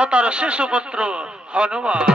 ও তার শিশুপুত্র হনুমান।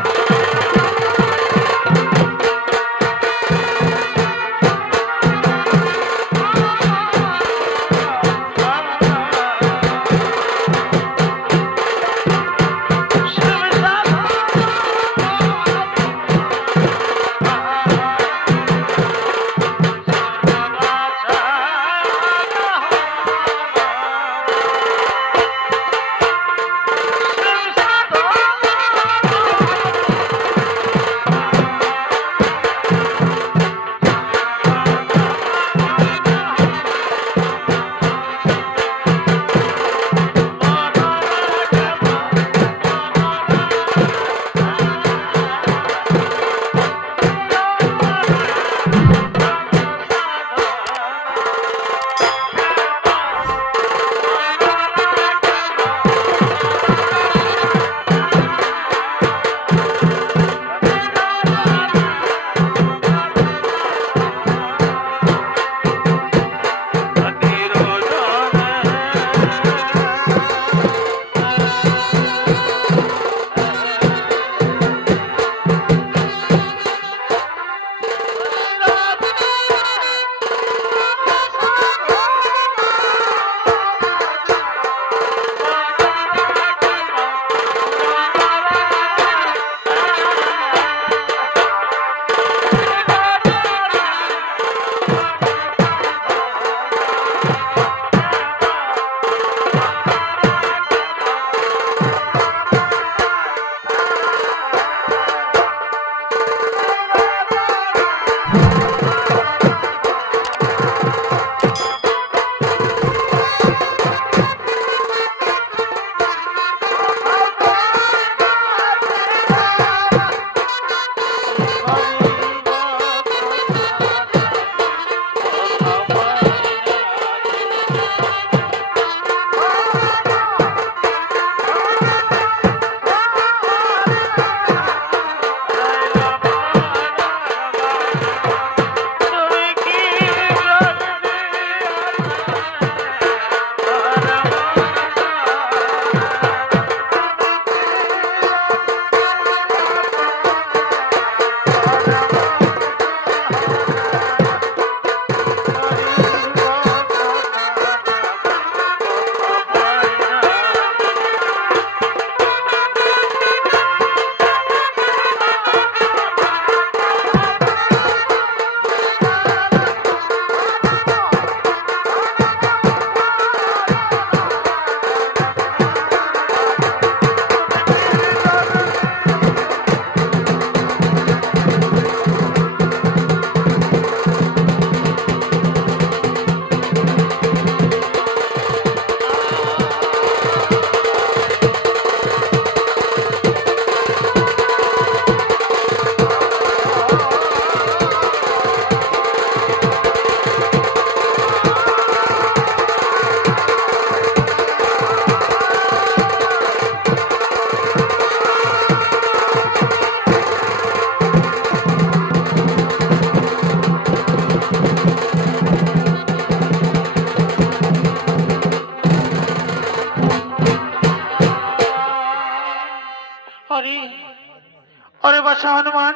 হনুমান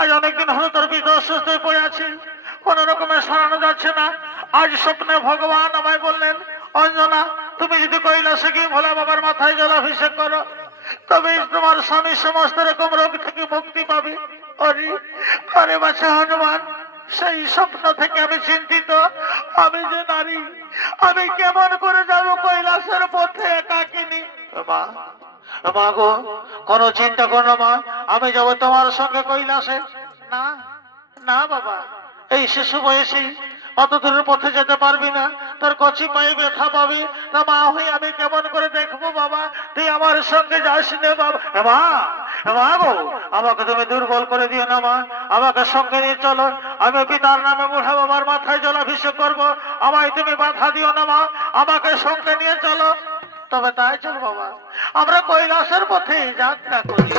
আজ অনেকদিন হলো তোর পিতা অসুস্থ হয়ে পড়ে আছে, কোন রকমে সরানো যাচ্ছে না। আজ স্বপ্নে ভগবান আমায় বললেন, অঞ্জনা তুমি যদি কৈলাসে গিয়ে ভোলা বাবার মাথায় জলাভিষেক করো তবে তোমার স্বামী সমস্ত রকম রোগ থেকে মুক্তি পাবে। আরে বাছা হনুমান, সেই স্বপ্ন থেকে আমি চিন্তিত। আমি যে নারী, আমি কেমন করে যাব কৈলাসের পথে একাকিনী। মা গো, কোন চিন্তা করো মা, আমি যাবো তোমার সঙ্গে কৈলাসে। না না বাবা, এই শিশু বয়সী অত দূরের পথে যেতে পারবি না, তোর কচি পায়ে ব্যথা পাবি না। মা হয়ে আমি কেমন করে দেখবো বাবা, তুই আমার সঙ্গে যাস না বাবা। মা গো, আমাকে তুমি দুর্বল করে দিও না মা, আমাকে সঙ্গে নিয়ে চলো। আমি পিতার নামে বুড়া বাবার মাথায় জলাভিষেক করবো, আমায় তুমি বাধা দিও না মা, আমাকে সঙ্গে নিয়ে চলো। তবে তাই চল বাবা, আমরা কৈলাসের পথে যাত্রা করি।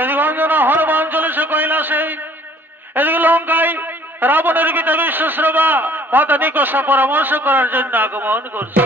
এদিকে অঞ্জনা হনুমান চলেছে কৈলাসে, এদিকে লঙ্কায় রাবণের পিতা বিশ্বশ্রবা মাতা নিকষা পরামর্শ করার জন্য আগমন করছে।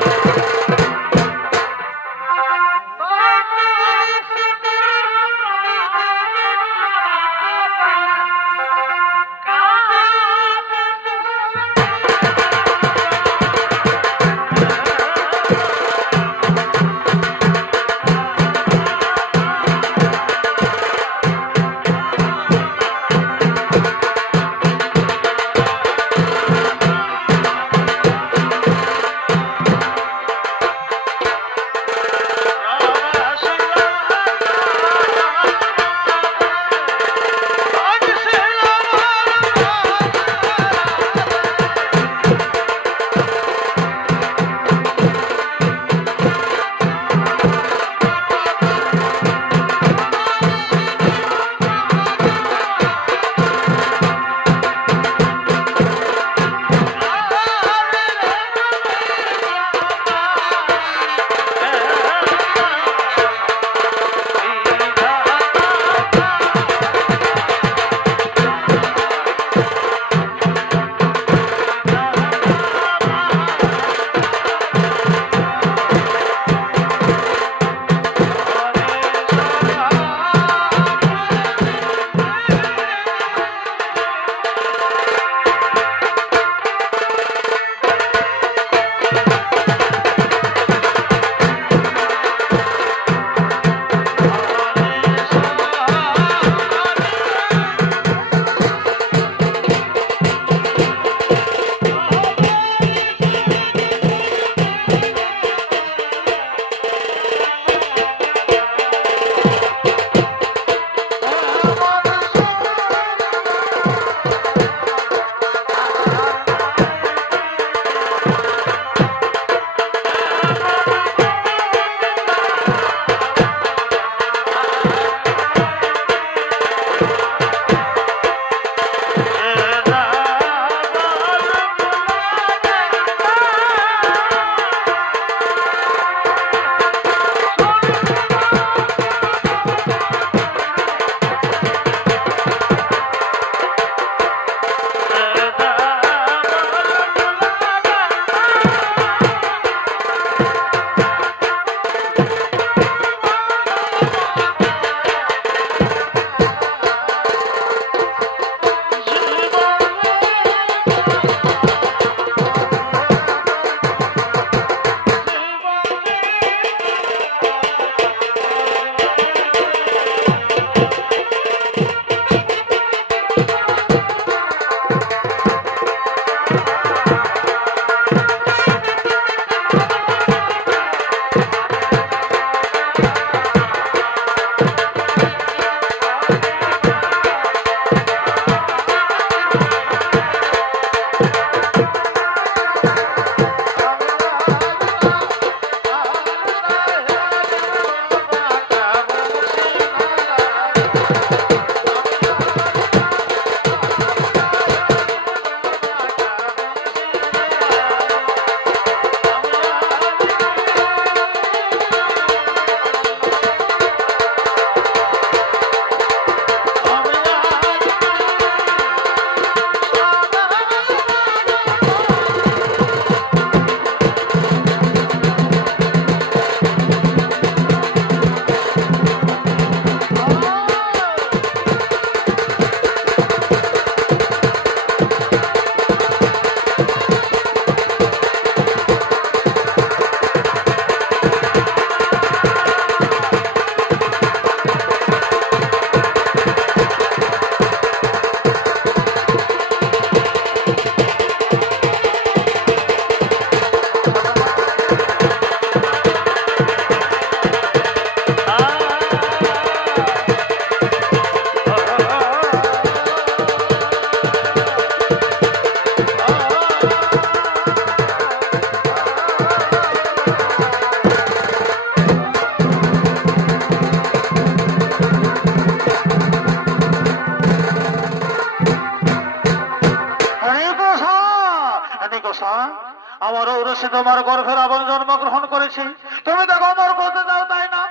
আমার ঔরসে তোমার গর্ভে রাবণ জন্মগ্রহণ করেছে, তুমি দেখো আমার করতে যাও তাই না?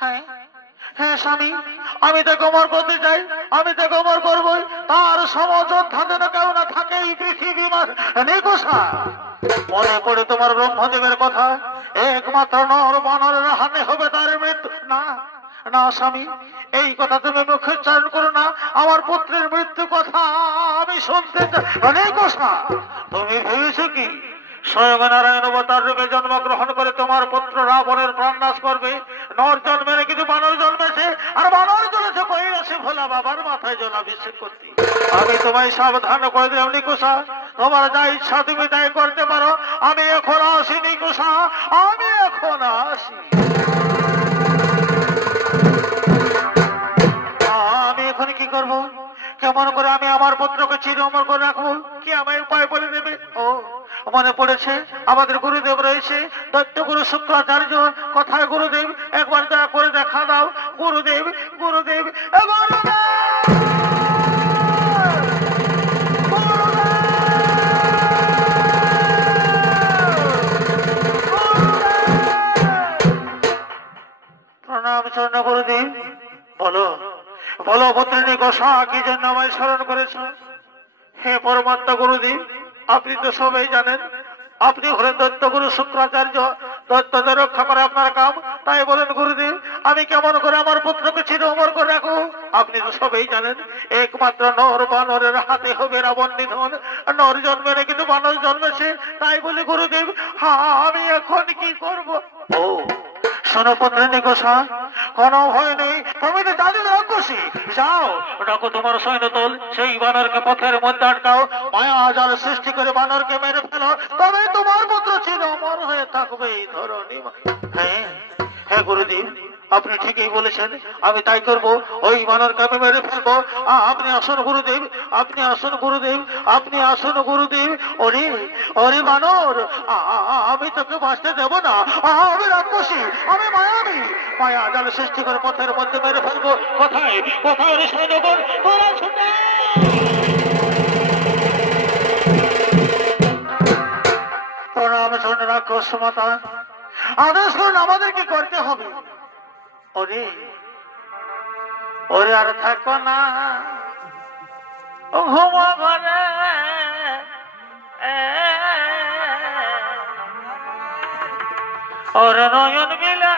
হ্যাঁ হ্যাঁ স্বামী, আমি তাকে অমর করতে চাই, আমি তাকে অমর করবই। তার সমযোদ্ধা যেন কেউ না থাকে এই পৃথিবী নিকোষা। মনে পড়ে তোমার ব্রহ্মদেবের কথা, একমাত্র নর বানরের হাতে হবে তার মৃত্যু। না না স্বামী, এই কথা তুমি মুখে উচ্চারণ করো না। আমার পুত্রের মৃত্যু কথা আমি শুনতে চাই। নিকোষা, তুমি ভেবেছো কি স্বয়ং নারায়ণ অবতার রূপে জন্মগ্রহণ করে তোমার পুত্র রাবণের প্রাণ নাশ করবে? নর জন্মে কিন্তু বানর জন্মেছে, আর বানর জন্মেছে কৈলাসে ভোলা বাবার মাথায় জলাভিষেক করতে। আমি তোমায় সাবধান করে দিলাম নিকোষা, তোমার যা ইচ্ছা তুমি তাই করতে পারো। আমি এখন আসি নিকোষা, আমি এখন আসি। আমি এখন কি করব? কেমন করে আমি আমার পুত্রকে চির অমর করে রাখবো? কি আমায় উপায় বলে দেবে? ও মনে পড়েছে, আমাদের গুরুদেব রয়েছে দৈত্যগুরু শুক্রাচার্য। কথায় গুরুদেব, একবার দয়া করে দেখা দাও। গুরুদেব, গুরুদেব, প্রণাম চরণ গুরুদেব। বলো বলো পুত্র নিকোষা, কি জন্য আমায় স্মরণ করেছ? হে পরমাত্মা গুরুদেব, আপনি তো সবাই জানেন, আপনি হলেন দৈত্যগুরু শুক্রাচার্য। দৈত্যদের রক্ষা করে আপনার কাম। তাই বলেন গুরুদেব, আমি কেমন করে আমার পুত্রকে চির অমর করে রাখবো? আপনি তো সবাই জানেন, একমাত্র নর বানরের হাতে হবে রাবণ নিধন। নর জন্মে না কিন্তু বানর জন্মেছে। তাই বলি গুরুদেব, আমি এখন কি করব? ও শোনো পুত্র নিকোষা, কোনো ভয় নেই, তুমি তো জানি রাক্ষসী। যাও ডাকো তোমার সৈন্যদল, সেই বানরকে পথের মধ্যে আটকাও, মায়া আজার সৃষ্টি করে বানরকে মেরে ফেলো, তবে তোমার পুত্র চির অমর হয়ে থাকবে এই ধরনী। হ্যাঁ হ্যাঁ গুরুদেব, আপনি ঠিকই বলেছেন, আমি তাই করব। ওই বানরকে আমি মেরে ফেলবো। আপনি আসুন গুরুদেব, আপনি আসুন গুরুদেব, আপনি আসুন গুরুদেব। ওরে ওরে বানর, আমি তোকে বাঁচতে দেব না। আমি রাক্ষসী, আমি মায়াবী, মায়া জাল সৃষ্টি করে পথের মধ্যে মেরে ফেলবো। কোথায় কোথায় রে সৈন্যগণ, তোরা ছুটে। প্রণাম শোন রাক্ষস মাতা, আদেশ করুন আমাদের কি করতে হবে? ওরে ওরে আর থাকো না ঘুমো ঘরে, ওর নয়ন মিলা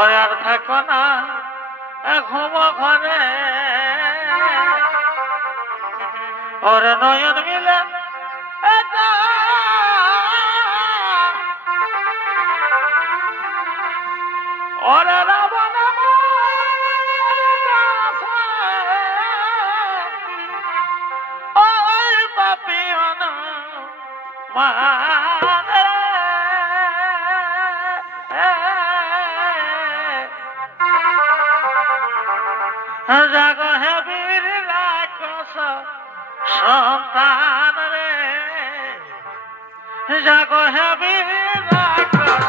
ওরে আর থাকো না ঘুমো ঘরে, ওর নয়ন মিলে ওরে রাবণ ওই পাপিয়ন মানে জাগ হে বীর রাক্ষস সন্তান রে, জাগ হে বীর রাক্ষস।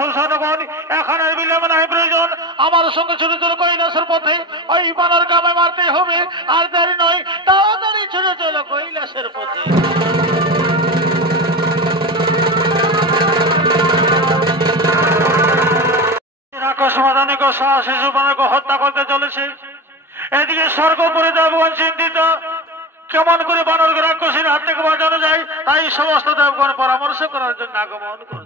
সংসারগণ, এখন আর বিলম্ব নাই প্রয়োজন। আমার সঙ্গে ছোট ছোট কৈলাসের পথে ওই বানর কামে মারতে হবে। আর দেরি নয়, তাড়াতাড়ি ছোট ছোট কৈলাসের পথে। রাক্ষসমাদানিক শিশু বানরকে হত্যা করতে চলেছে। এদিকে স্বর্গ করে দেবগণ চিন্তিত, কেমন করে বানরকে রাক্ষসীর হাত থেকে বাঁচানো যায়, তাই সমস্ত দেবগণ পরামর্শ করার জন্য আগমন করে।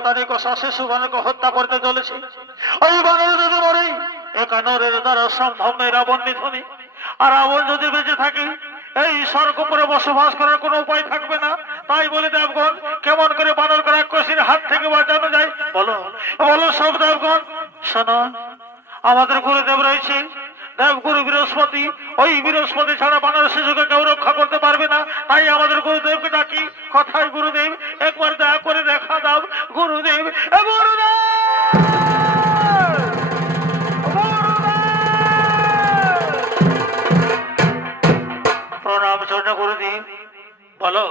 মাতারি কষা শিশু বানরকে হত্যা করতে চলেছে। ওই বানর যদি মরে একানরের দ্বারা সম্ভব নয় রাবণ নিধনে। আর রাবণ যদি বেঁচে থাকে এই স্বর্গ উপরে বসবাস করার কোনো উপায় থাকবে না। তাই বলে দেবগণ কেমন করে বানরকে রাক্ষসীর হাত থেকে বাঁচানো যায় বলো বলো সব দেবগণ। শোনো, আমাদের গুরুদেব রয়েছে দেবগুরু বৃহস্পতি। ওই বৃহস্পতি ছাড়া বানর শিশুকে কেউ রক্ষা করতে পারবে না। তাই আমাদের গুরুদেবকে ডাকি। কথাই গুরুদেব, একবার দয়া করে দেখা দাও গুরুদেব। গুরুদেব প্রণাম জন্য গুরুদেব। বলো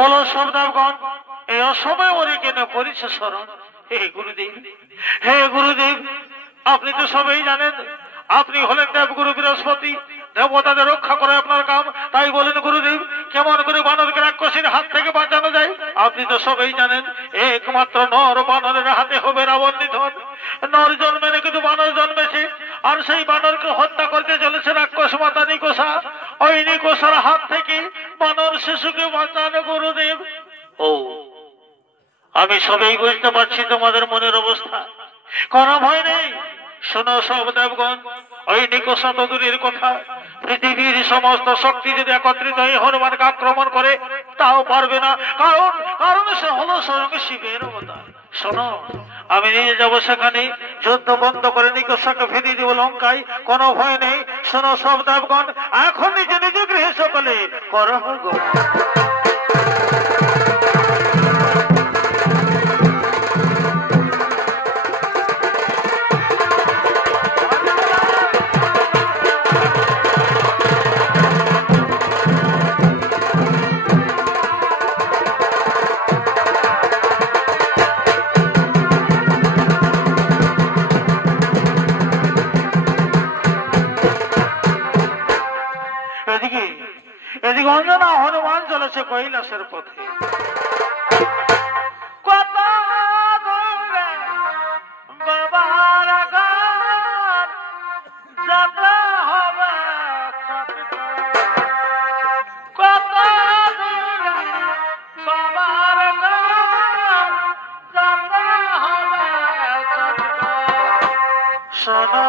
বলো সব দেবগণ, এই অসময় ওরে কেন করেছে স্মরণ? হে গুরুদেব, হে গুরুদেব, আপনি তো সবাই জানেন আপনি হলেন দেবগুরু বৃহস্পতি। দেবতাদের রক্ষা করে আপনার কাম। তাই বলেন গুরুদেব কেমন করে বানরকে রাক্ষসীর হাত থেকে বাঁচানো যায়? আপনি তো সবাই জানেন একমাত্র নর বানরের হাতে হবে রাবণ নিধন। নর জন্মে না কিন্তু বানর জন্মেছে। আর সেই বানরকে হত্যা করতে চলেছে রাক্ষস মাতা নিকোষা। ওই নিকোষার হাত থেকে বানর শিশুকে বাঁচানো গুরুদেব। ও, আমি সবাই বুঝতে পারছি তোমাদের মনের অবস্থা। কোনো ভয় নেই। শোনো সব দেবগণ, ওই নিকোষা তো দূরের কথা, পৃথিবীর সমস্ত শক্তি যদি একত্রিত হয়ে হনুমানকে আক্রমণ করে তাও পারবে না। কারণ সে হলো স্বয়ং শিবের অবতার। শোনো, আমি নিয়ে যাবো সেখানে, যুদ্ধ বন্ধ করে নিকোষাকে ফিরিয়ে দেবো লঙ্কায়। কোনো ভয় নেই। শোনো সব দেবগণ, এখন নিজে নিজে গৃহে সকলে করো গো। এদিকে অঞ্জনা হনুমান চলেছে কৈলাসের পথে। কত দূরে বাবার গান যাত্রা হবে, কত দূরে বাবার গান যাত্রা হবে। শোনো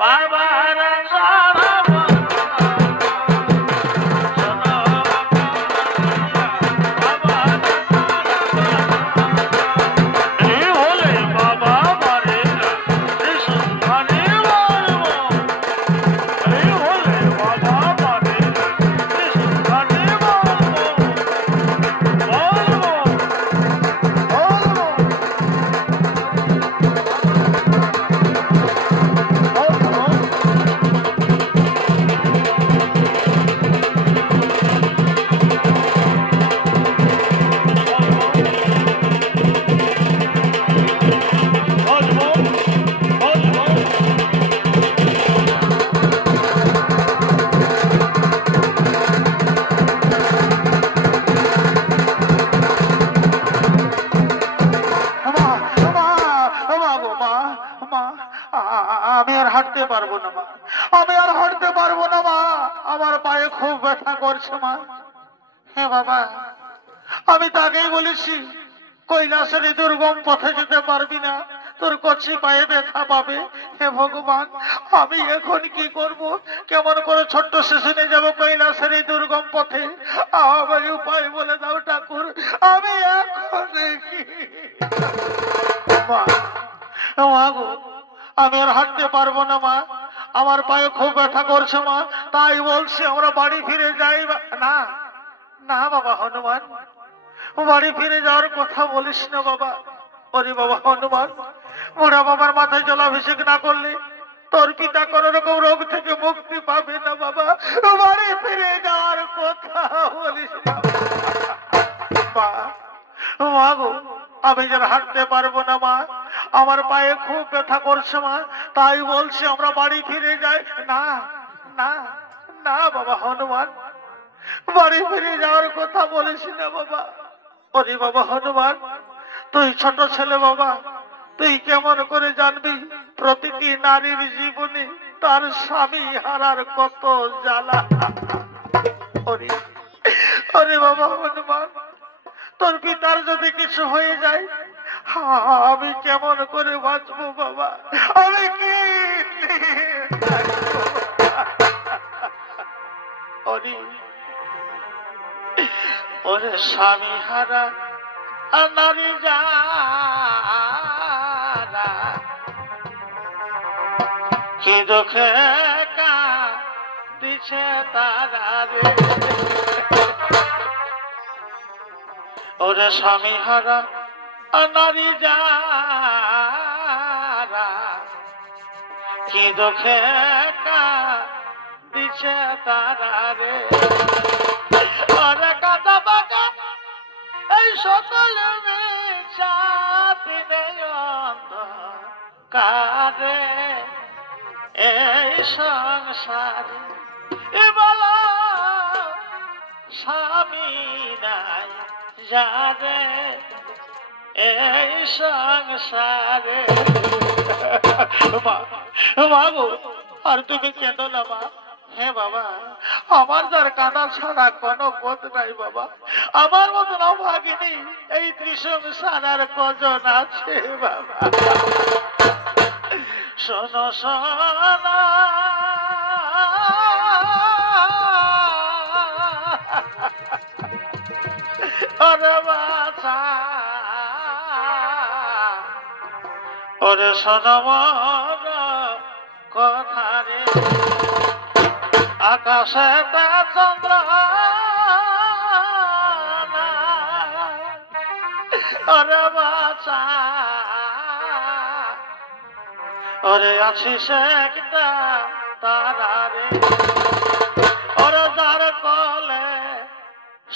বাবার আমি আর হাঁটতে পারবো না মা, আমি আর হাঁটতে পারবো না মা, আমার পায়ে খুব ব্যথা করছে মা। হে বাবা, আমি তাকেই বলেছি কৈলাসের দুর্গম পথে যেতে পারবি না, তোর কচি পায়ে ব্যথা পাবে। হে ভগবান, আমি এখন কি করব? কেমন করে ছোট্ট শিশু নিয়ে যাবো কৈলাসের এই দুর্গম পথে? আমার উপায় বলে দাও ঠাকুর, আমি এখন কি মা গো, আমি আর হাঁটতে পারবো না মা, আমার পায়ে খুব ব্যথা করছে মা। তাই বলছি আমরা বাড়ি ফিরে যাই। না না বাবা হনুমান, বাড়ি ফিরে যাওয়ার কথা বলিস না বাবা। ওরে বাবা হনুমান, বুড়া বাবার মাথায় জলাভিষেক না করলে তোর পিতা কোন রকম রোগ থেকে মুক্তি পাবে না বাবা। বাড়ি ফিরে যাওয়ার কথা বলিস না মা গো, আমি যেন হাঁটতে পারবো না মা, আমার পায়ে খুব ব্যথা করছে মা। তাই বলছি আমরা বাড়ি ফিরে যাই। না না না বাবা হনুমান, বাড়ি ফিরে যাওয়ার কথা বলিস না বাবা। ওরে বাবা হনুমান, তুই ছোট ছেলে বাবা, তুই কেমন করে জানবি প্রতিটি নারীর জীবনে তার স্বামী হারার কত জ্বালা। ওরে বাবা হনুমান, তোর পিতার যদি কিছু হয়ে যায় আমি কেমন করে বাঁচবো বাবা? আমি কি ওরে স্বামী হারা নারী যারা কি দুঃখে কাঁদিছে তারা রে, ওরে স্বামী হারা নারী যারা কি দুঃখে কাঁদিছে তারা রে, ওরে কাঁদা বাঁকা এই সকল মিছাতিনে অন্ধকারে এই সংসারে বলা স্বামী নাই যারে এই সংসারে। মা গো আর তুমি কেন না মা? হ্যাঁ বাবা, আমার যার কাঁদা ছাড়া কোনো পথ নাই বাবা। আমার মতন অভাগিনী এই ত্রিসংসার আর কজন আছে বাবা? শোনো শোনো ওরে বাছা, ওরে শোনো মর কথা রে, আকাশে চন্দ্র ওরে বাছা, ওরে আছিস একটা তারা রে, ওরে যার কলে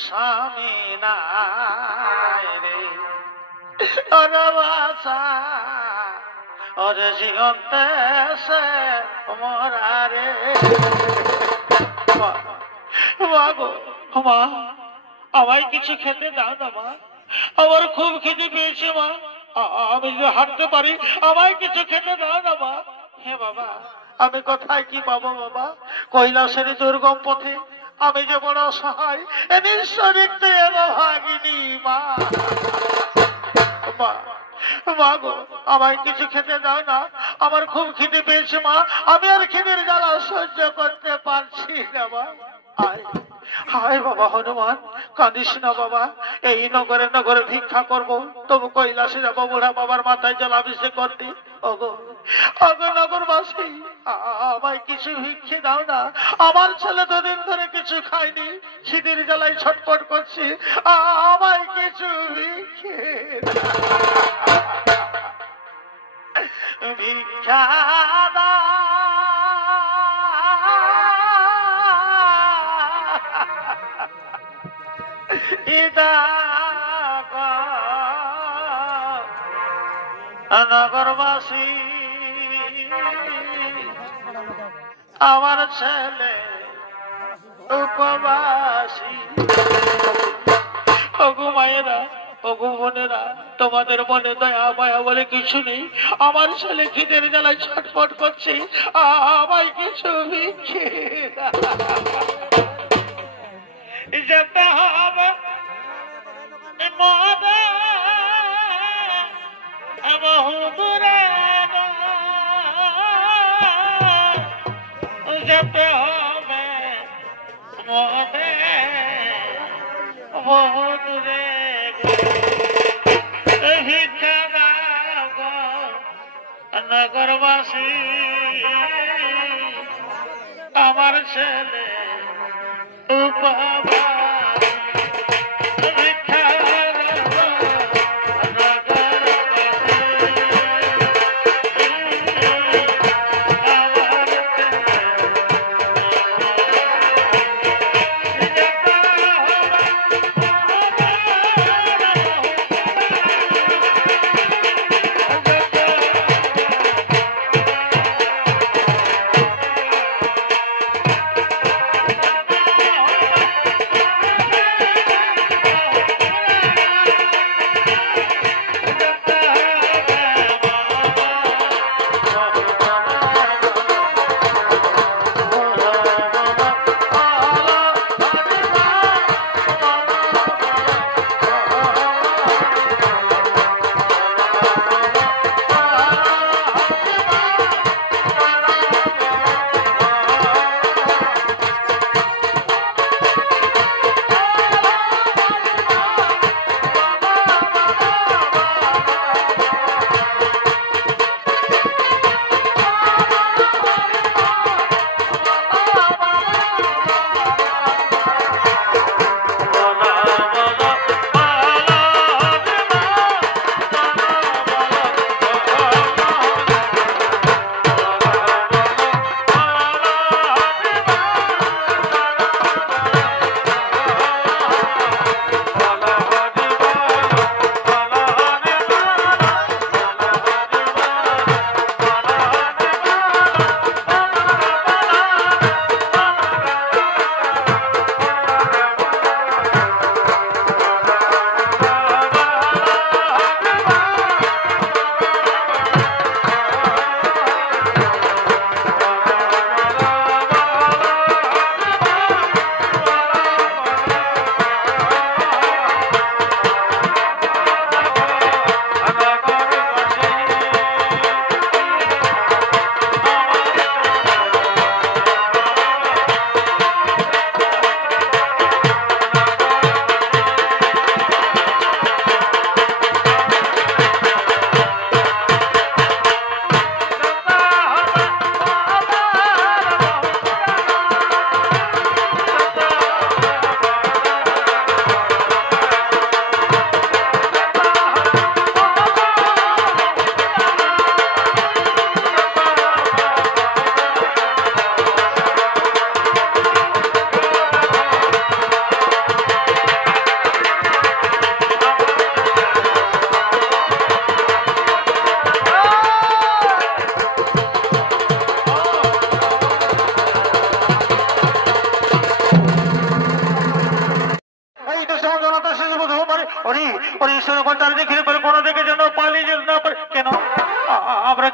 স্বামী নাই রে, ওরে বাছা ওরে জীবনতে সে মরা রে। মা গো মা, আমায় কিছু খেতে দাও না মা, আমার খুব খিদে পেয়েছে মা, আমি যদি হাঁটতে পারি আমায় কিছু খেতে দাও না মা। হ্যাঁ বাবা, আমি কোথায় কি পাবো বাবা? কৈলাসের দুর্গম পথে আমি যে বড় অসহায়, এ নিঃস্বরিক্ত ভাগিনী মা। মা গো আমায় কিছু খেতে দাও না, আমার খুব খিদে পেয়েছে মা, আমি আর খিদের জ্বালা সহ্য করতে পারছি না মা। হায় বাবা হনুমান, কাঁদিস না বাবা, এই নগরে নগরে ভিক্ষা করবো, তবু কৈলাসে যাবো বুড়া বাবার মাথায় জলাভিষেক করতে। ওগো ওগো নগরবাসী, আমায় কিছু ভিক্ষে দাও না, আমার ছেলে দুদিন ধরে কিছু খায়নি, খিদের জ্বালায় ছটফট করছি, আমায় কিছু ভিক্ষে ভিক্ষা নগরবাসী, আমার ছেলে উপবাসী। ওগো মায়েরা, ওগো বোনেরা, তোমাদের মনে দয়া মায়া বলে কিছু নেই, আমার ছেলে খিদের জ্বালায় ছটফট করছে, আমায় কিছু ভিক্ষে যেতে হবে মদে বহু দূরে, যেতে হবে মদে বহু দূরে, ভিক্ষা দাও নগরবাসী, আমার ছেলে উপবাসী।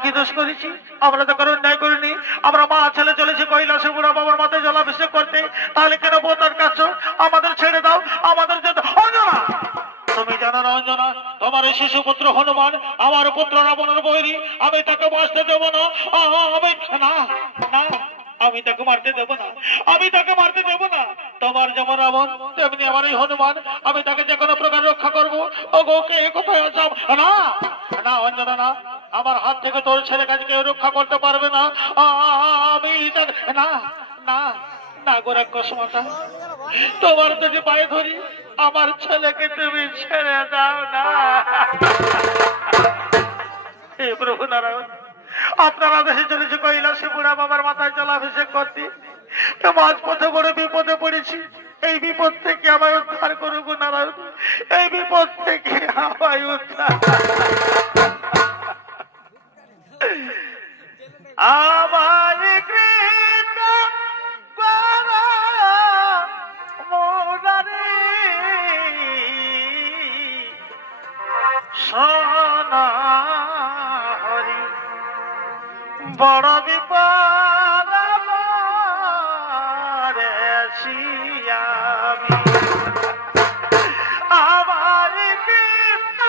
কি দোষ করেছি? আমরা তো কোনো অন্যায় করিনি। আমরা মা ছেলে চলেছি কৈলাসে বুড়া বাবার মাথায় জলাভিষেক করতে। তাহলে কেন বোতার কাছে আমাদের ছেড়ে দাও, আমাদের যেতে। অঞ্জনা, তুমি জানো না অঞ্জনা, তোমার এই শিশুপুত্র হনুমান আমার পুত্র রাবণের বৈরী। আমি তাকে বাঁচতে দেবো না। আমি না না, আমি তাকে মারতে দেবো না, আমি তাকে মারতে দেবো না। তোমার যেমন রাবণ তেমনি আমার এই হনুমান, আমি তাকে যে কোনো প্রকার রক্ষা করবো। ওগো, কে কোথায় আছো? না না অঞ্জনা, না, আমার হাত থেকে তোর ছেলে কাছে কেউ রক্ষা করতে পারবে না। আমি তাকে না না না গো রাক্ষস মাতা, তোমার যদি পায়ে ধরি, আমার ছেলেকে তুমি ছেড়ে দাও না। হে প্রভু নারায়ণ, আপনার আদেশে চলেছে কৈলাসে বুড়া বাবার মাথায় জলাভিষেক করতে। মাঝ পথে বড় বিপদে পড়েছি। এই বিপদ থেকে আমায় উদ্ধার করুক নারায়ণ, এই বিপদ থেকে আমায় উদ্ধার। আমার কৃষ্ণ করো মুরারি সোনা হরি, বড় বিপদ পড়েছি আমি। আমার কৃষ্ণ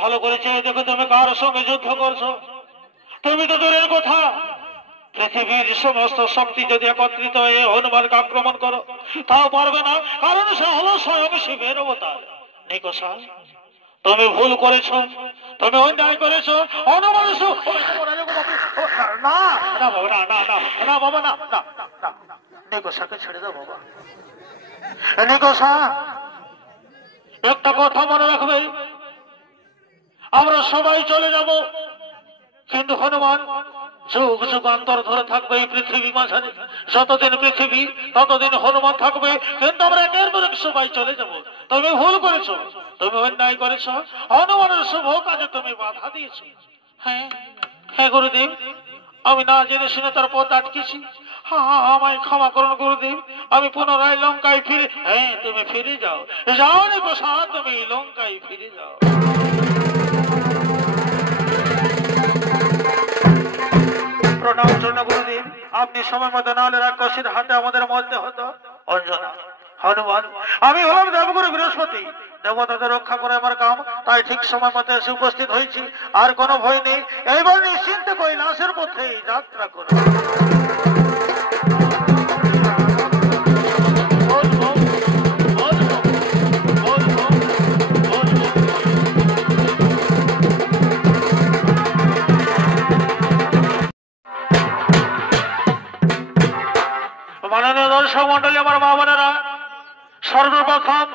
ভালো করে চেয়ে দেখো তুমি কার সঙ্গে যুদ্ধ করছো। তুমি তো দূরের কথা, পৃথিবীর সমস্ত শক্তি যদি একত্রিত হয়ে হনুমানকে আক্রমণ করো তাও পারবে না, কারণ সে হলো স্বয়ং শিবের অবতার। নিকষা, তুমি ভুল করেছো, তুমি অন্যায় করেছো। হনুমান না না বাবা, না না না না বাবা, না না না, নিকষাকে ছেড়ে দাও বাবা। নিকষা, একটা কথা মনে রাখবে, আমরা সবাই চলে যাব, কিন্তু হনুমান যুগ যুগান্তর ধরে থাকবে এই পৃথিবী মাঝারে। যতদিন পৃথিবী ততদিন হনুমান থাকবে, কিন্তু আমরা একের পর এক সবাই চলে যাব। তুমি ভুল করেছো, তুমি অন্যায় করেছো, হনুমানের শুভ কাজে তুমি বাধা দিয়েছো। হ্যাঁ হ্যাঁ গুরুদেব, আমি না জেনে শুনে তার পথ আটকেছি। আমায় ক্ষমা করুন গুরুদেব, আমি পুনরায় লঙ্কায় ফিরে। হ্যাঁ তুমি ফিরে যাও, যাও নিকষা, তুমি লঙ্কায় ফিরে যাও। প্রণাম জন্য গুরুদেব, আপনি সময় মতো না হলে রাক্ষসীর হাতে আমাদের মরতে হতো। অঞ্জনা, হনুমান, আমি হলাম দেবগুরু বৃহস্পতি, দেবতাদের রক্ষা করে আমার কাম, তাই ঠিক সময় মতো এসে উপস্থিত হয়েছি। আর কোনো ভয় নেই, এইবার নিশ্চিন্তে কৈলাসের পথে যাত্রা করব। মাননীয় দর্শক মন্ডলী, আমার মা বোনেরা, সর্বপ্রথম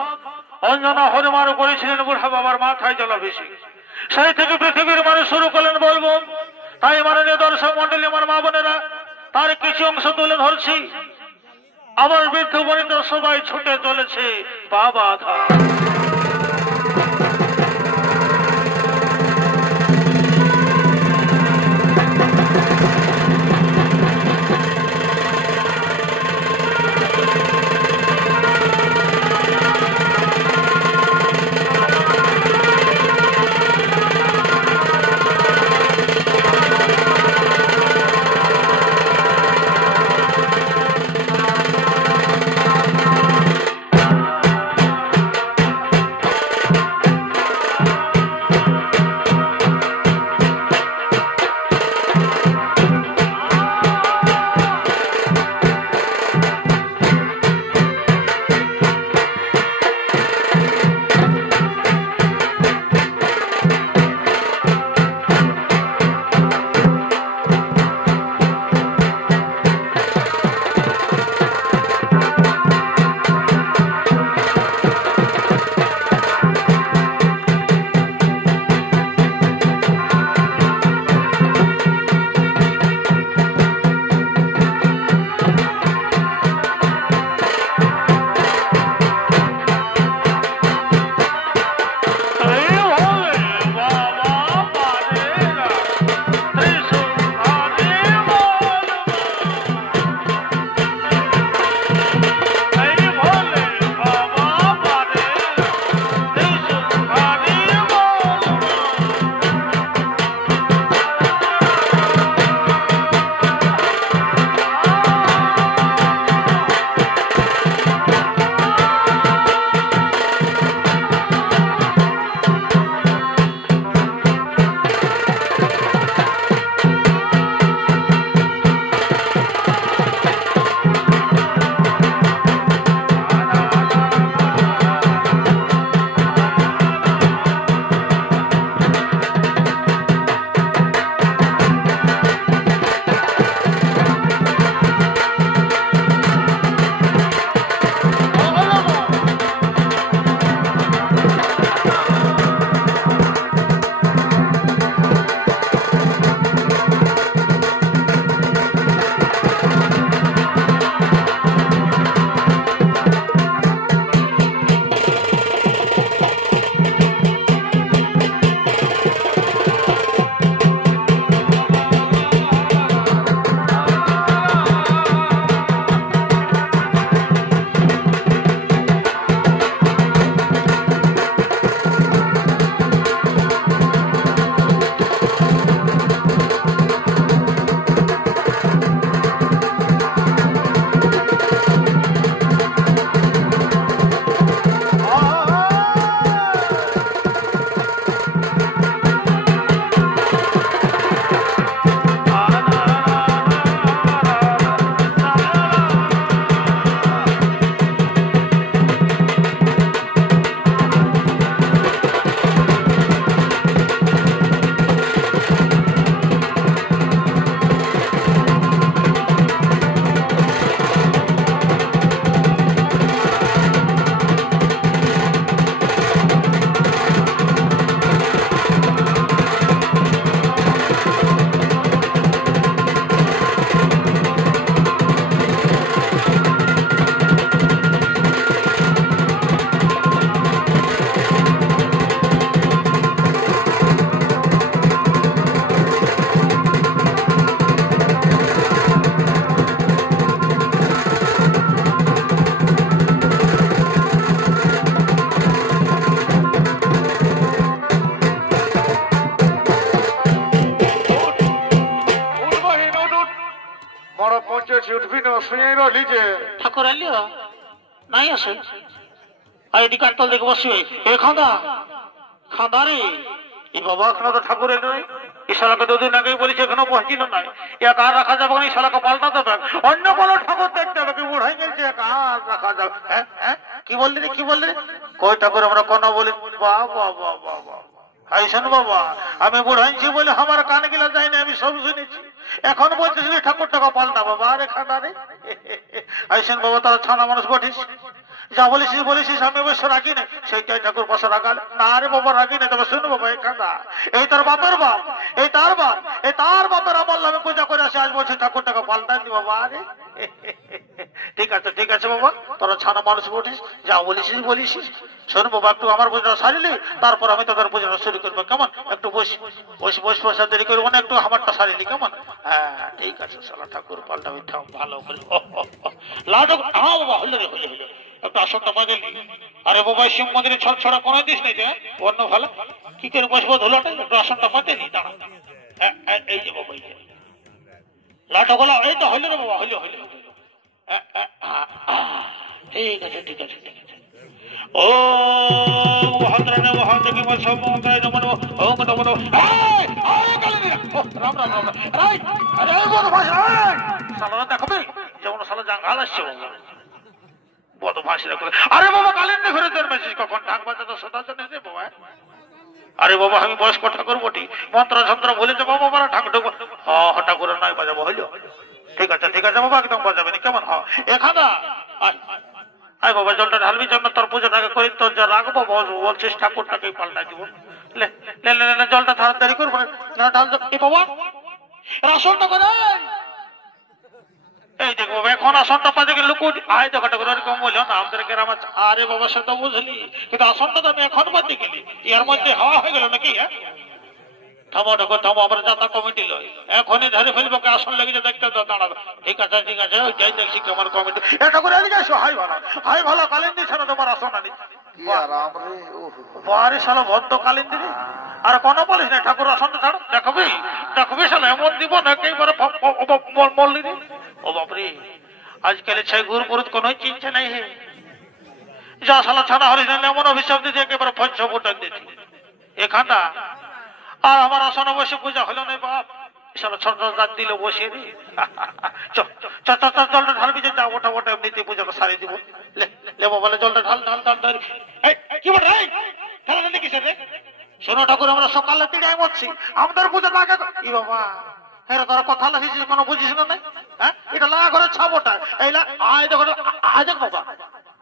অঞ্জনা হনুমান করেছিলেন বুড়া বাবার মাথায় জলাভিষেক। সেই থেকে পৃথিবীর মানুষ শুরু করলেন বলবো। তাই মাননীয় দর্শক মন্ডলী, আমার মা বোনেরা, তার কিছু অংশ তুলে ধরছি। আমার বৃদ্ধ বনিতা সবাই ছুটে চলেছে বাবা ধাম। বড় পৌঁছেছি উঠবি না শুয়ে রলি যে ঠাকুর আলিও নাই আসে আইডি কার্ড তো দেখে বসবে এ খাঁদা খাঁদা রে এই বাবা এখনো তো ঠাকুর এলো নাই এই শালাকে দুদিন আগেই বলেছে এখনো পৌঁছিল নাই এক আর রাখা যাবে না এই শালাকে পাল্টাতে হবে অন্য কোনো ঠাকুর দেখতে হবে কি বুড়াই গেছে এক আর রাখা যাবে হ্যাঁ হ্যাঁ কি বললি রে কি বললি রে কই ঠাকুর আমরা কোনো বলি বাবা বাবা বাবা আইসন বাবা আমি বুড়াইছি বলে আমার কান গিলা যায় না আমি সব শুনেছি এখন বলছিস ঠাকুর টাকা পাল্টা বাবা আরে খাঁদা রে আইসন বাবা তারা ছানা মানুষ বটিস যা বলেছিস বলেছিস আমি অবশ্য রাখি না সেইটাই ঠাকুর পাশে রাখালে না রে বাবা রাখি না তবে শুনো বাবা এই কাঁদা এই তোর বাপের বাপ এই তার বাপ এই তার বাপের আমার নামে পূজা করে আসে আজ বলছে ঠাকুর টাকা পাল্টাই দি বাবা আরে ঠিক আছে বাবা তোরা ছানা মানুষ বটিস যা বলেছিস বলেছিস শোন বাবা একটু আমার পুজোটা সারিলি তারপর আমি তোদের পুজোটা শুরু করবো কেমন একটু বসি বসে বসে দেরি করবো না একটু আমারটা সারিলি কেমন হ্যাঁ ঠিক আছে সালা ঠাকুর পাল্টাবি ভালো করে লাডক হ্যাঁ বাবা হইলে রে হইলে হইলে একটু আসনটা বাজালি আরে বাবা শিব মন্দিরে ছড় ছড়া কোনো দিস নাই যে অন্য ভালো কি করে বসবো ধুলাটা একটু আসনটা বাজে নি দাঁড়া এই যে বাবা এই যে লাডক হলো এই তো হইলে রে বাবা হইলে হইলে ঠিক আছে ঠিক আছে ঠিক আছে ও মহাদ্রনে মহাদেবী মহাসম্মতায় নমঃ ওম নমঃ এই আরে কালিনী রাম রাম রাম রাই আরে বদমাশ এই সালা দেখবে যেমন সালা জাঙ্গাল আসছে বদমাশ করে আরে বাবা কালিনী ঘরে জন্মেছিস কখন ঢাক বাজাতে সদার জন্য রে বাবা আরে বাবা আমি বয়স্ক ঠাকুর বটি মন্ত্র যন্ত্র বলেছে বাবা বড় ঢাক ঢুক হঠাৎ করে নয় বাজাবো হইলো ঠিক আছে বাবা একদম বাজাবে না কেমন হয় এখানা আয় বাবা জলটা ঢালবি জন্য তোর পুজোটাকে করি তোর যা রাখবো বলছিস ঠাকুরটাকেই পাল্টা দিব জলটা তাড়াতাড়ি করবো না ঢাল বাবা রাসনটা করে এই দেখো বাবা এখন আসনটা পাশে লুকু আয় দেখো ঠাকুর এরকম বললো না আমাদের গ্রামে আরে বাবা সে তো বুঝলি কিন্তু আসনটা তো আমি এখন বাদে গেলি এর মধ্যে হাওয়া হয়ে গেল নাকি হ্যাঁ থামো ঠাকুর থামো আমার যাতা কমিটি লয় এখনই ধরে ফেলবো আসন লেগে দেখতে দাঁড়াবে ঠিক আছে ওই যাই দেখছি আমার কমিটি এটা করে এদিকে এসো হাই ভালো কালিন্দি ছাড়া তোমার আসন আনি বারে শালা ভদ্র কালিন্দি আর কোনো বলিস না ঠাকুর আসনটা ছাড়ো দেখবি শালা এমন দিব না একেবারে মল্লি রে ও বাপরে আজকাল ছয় গুরু পুরুত কোন চিনছে নাই হে যা শালা ছাড়া হলিস না এমন অভিশাপ দিতে একেবারে পঞ্চ ফুটান দিতে এখানটা আর আমার আসনে বসে পূজা হলো না বাপ ছোট দাঁত দিল বসে রে জলটা ঢালবি যে যা ওটা এমনিতে পূজাটা সারিয়ে দিব লেবো বলে জলটা ঢাল কি বল রে ঢালা কিসের রে শোনো ঠাকুর আমরা সকালে তিড়াই মরছি আমাদের পূজা লাগে ই বাবা হ্যাঁ তোরা কথা লাগিয়েছিস কোনো বুঝিস না হ্যাঁ এটা লাগা করে ছাবোটা এই আয় দেখো আয় দেখ বাবা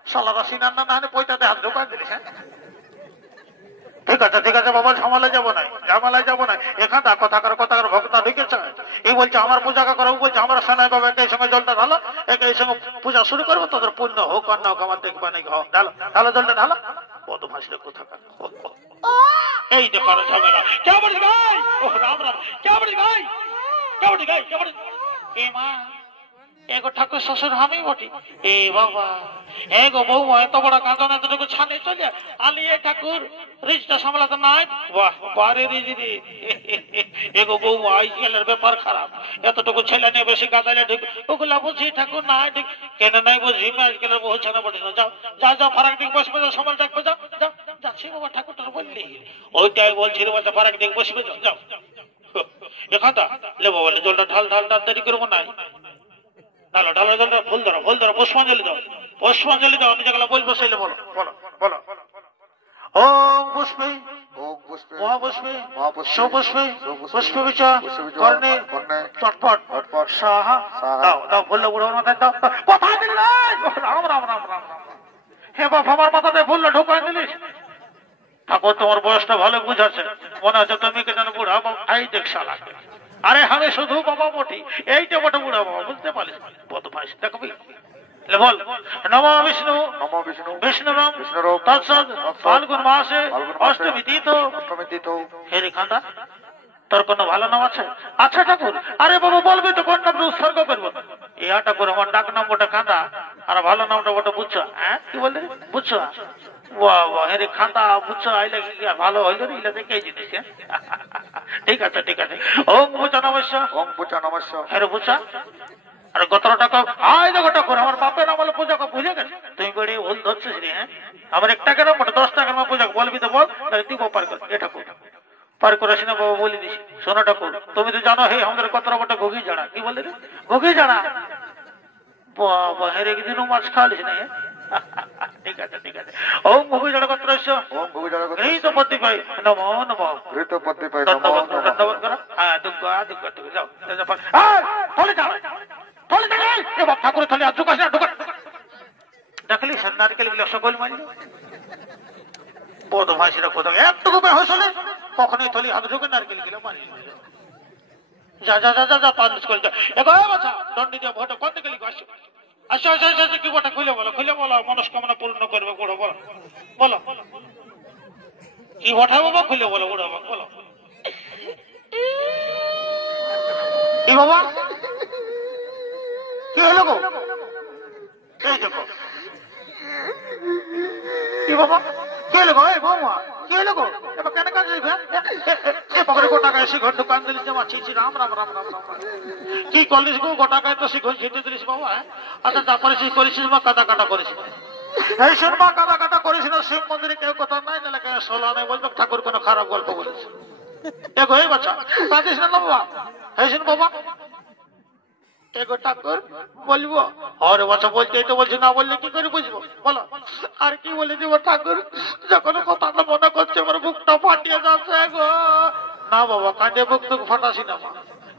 সালাদা সিনার না পয়তাতে হাত ঢোকান দিলিস হ্যাঁ ঠিক আছে বাবা ঝামেলায় যাবো না এখানটা কথাকার ভক্তা ঢুকেছে এই বলছে আমার পূজা করো বলছে আমার সেনাই বাবা একই সঙ্গে জলটা ঢালো একই সঙ্গে পূজা শুরু করবো তোদের পুণ্য হোক আর না হোক আমার দেখবা নাকি হোক ঢালো জলটা ঢালো কত ভাসলে কোথাকার এই দেখো ঝামেলা কেমন ভাই ও রাম রাম কেমন ভাই এ মা এগো ঠাকুর শ্বশুর আমি বটি এ বাবা এগো বৌমা এত বড় কাঁদন এতটুকু ছানে চলে আলিয়ে ঠাকুর রিজটা সামলাতে নাই বাহ বারে রিজ রে এগো বৌমা আইসিএলের ব্যাপার খারাপ এতটুকু ছেলে নিয়ে বেশি কাঁদালে ঠিক ওগুলা বুঝি ঠাকুর না ঠিক কেন নাই বুঝি আজকালের বহু ছানা বটি না যাও ফারাক দিক বসবে সময় দেখবে যাও যাচ্ছি বাবা ঠাকুরটার বললি ওইটাই বলছি রে বাচ্চা ফারাক দিক বসবে যাও এখানটা লেবো বলে জলটা ঢাল দেরি করবো নাই ঢালো জলটা ফুল ধরো পুষ্পাঞ্জলি দাও আমি যেগুলো বলবো সেগুলো বলো ওম পুষ্পে মহাপুষ্পে সুপুষ্পে পুষ্পবিচ কর্ণে চটপট সাহা দাও বললো বুড়োর মাথায় দাও কথা দিল রাম হে বাপ আমার মাথাতে বললো ঢোকায় দিলিস ঠাকুর তোমার বয়সটা ভালো বুঝাচ্ছে মনে হচ্ছে তুমি কে যেন বুড়া এই দেখ শালা আরে আমি শুধু বাবা বটি এইটা বটে বুড়া বাবা বুঝতে পারিস বদমাইশ দেখবি বল নম বিষ্ণু বিষ্ণু রাম তৎসৎ ফাল্গুন মাসে অষ্টমী তিথ হে রেখান্দা তোর কোনো ভালো নাম আছে আচ্ছা ঠাকুর আরে বাবা বলবি তো কোন নাম উৎসর্গ করবো ইয়া ঠাকুর আমার ডাক নাম ওটা কাঁদা আর ভালো নামটা ওটা বুঝছো হ্যাঁ কি বললি বুঝছো বাহ হে রে খান্দা বুঝছো আইলে ভালো হইলো রে ইলা দেখে জিনিস ঠিক আছে ঠিক আছে। ওম পূজা নমস্য। ওম পূজা নমস্য। হ্যাঁ পূজা। আর গতর টাকা আয় দেখো ঠাকুর আমার বাপের আমলে পূজা বুঝে গেছে তুই করে ভুল ধরছিস রে। হ্যাঁ আমার 1 টাকার মোটে 10 টাকার পূজা বলবি তো বল তুই পার কর এ ঠাকুর পার করে আসি না বাবা বলে দিস। শোনো ঠাকুর তুমি তো জানো হে আমাদের কতটা বটে ঘুগি জানা কি বললি রে ঘুগি জানা বাবা হেরে দিনও মাছ খাওয়ালিস না। ঠিক আছে ঠিক আছে। ওম ঘুগি জানা কত ওম ভুবি জড় গত্র। এই তো পতি ভাই নমো নমো ঋত পতি পাই নমো ধন্যবাদ নমো। ধন্যবাদ করো। হ্যাঁ দুগ্গা দুগ্গা দুগ্গা যাও থলে যাও থলে যাও এ বাপ ঠাকুর থলে আর ঢুকাস না ঢুকা দেখলি নারকেল গুলো সকল মারি বদ ভাষীরা কোথাও একটুকু হয়েছিল কখনোই থলি হাত ঢুকে নারকেল গুলো মারি যা যা যা যা যা পানিশ করে যা এগো বাচ্চা দণ্ডি দিয়ে ভোট কোন দিকে লিখো আসো আসো আসো আসো কি বটা খুলে বলো মনস্কামনা পূর্ণ করবে বড় বলো বলো কি ভোটা বাবা খুলে বলো বড় বাবা বলো কি বাবা কি হলো গো এই দেখো কি বাবা কি হলো গো এই বৌমা কি হলো গো এবার কেন কাজ এ বাবার গোটা গায়ে শিখর দোকান দিলিস যে মাছি রাম রাম রাম রাম রাম কি করলিস গো গোটা গায়ে তো শিখর ছিটে দিলিস বাবা। আচ্ছা যা করেছিস বা কাটা কাটা করেছিস এই শোন মা কাটা কাটা করিস না শিব মন্দিরে কেউ কথা নাই না লেখা সোলা নেই বলবে ঠাকুর কোনো খারাপ গল্প বলিস দেখো এই বাচ্চা কাঁদিস না বাবা এই শোন বাবা এগো ঠাকুর বলবো আরে বাচ্চা বলতেই তো বলছি না বললে কি করে বুঝবো বলো আর কি বলে দিব ঠাকুর যখন কথাটা মনে করছে আমার বুকটা ফাটিয়ে যাচ্ছে গো না বাবা কাঁদে বুক তো ফাটাসি না মা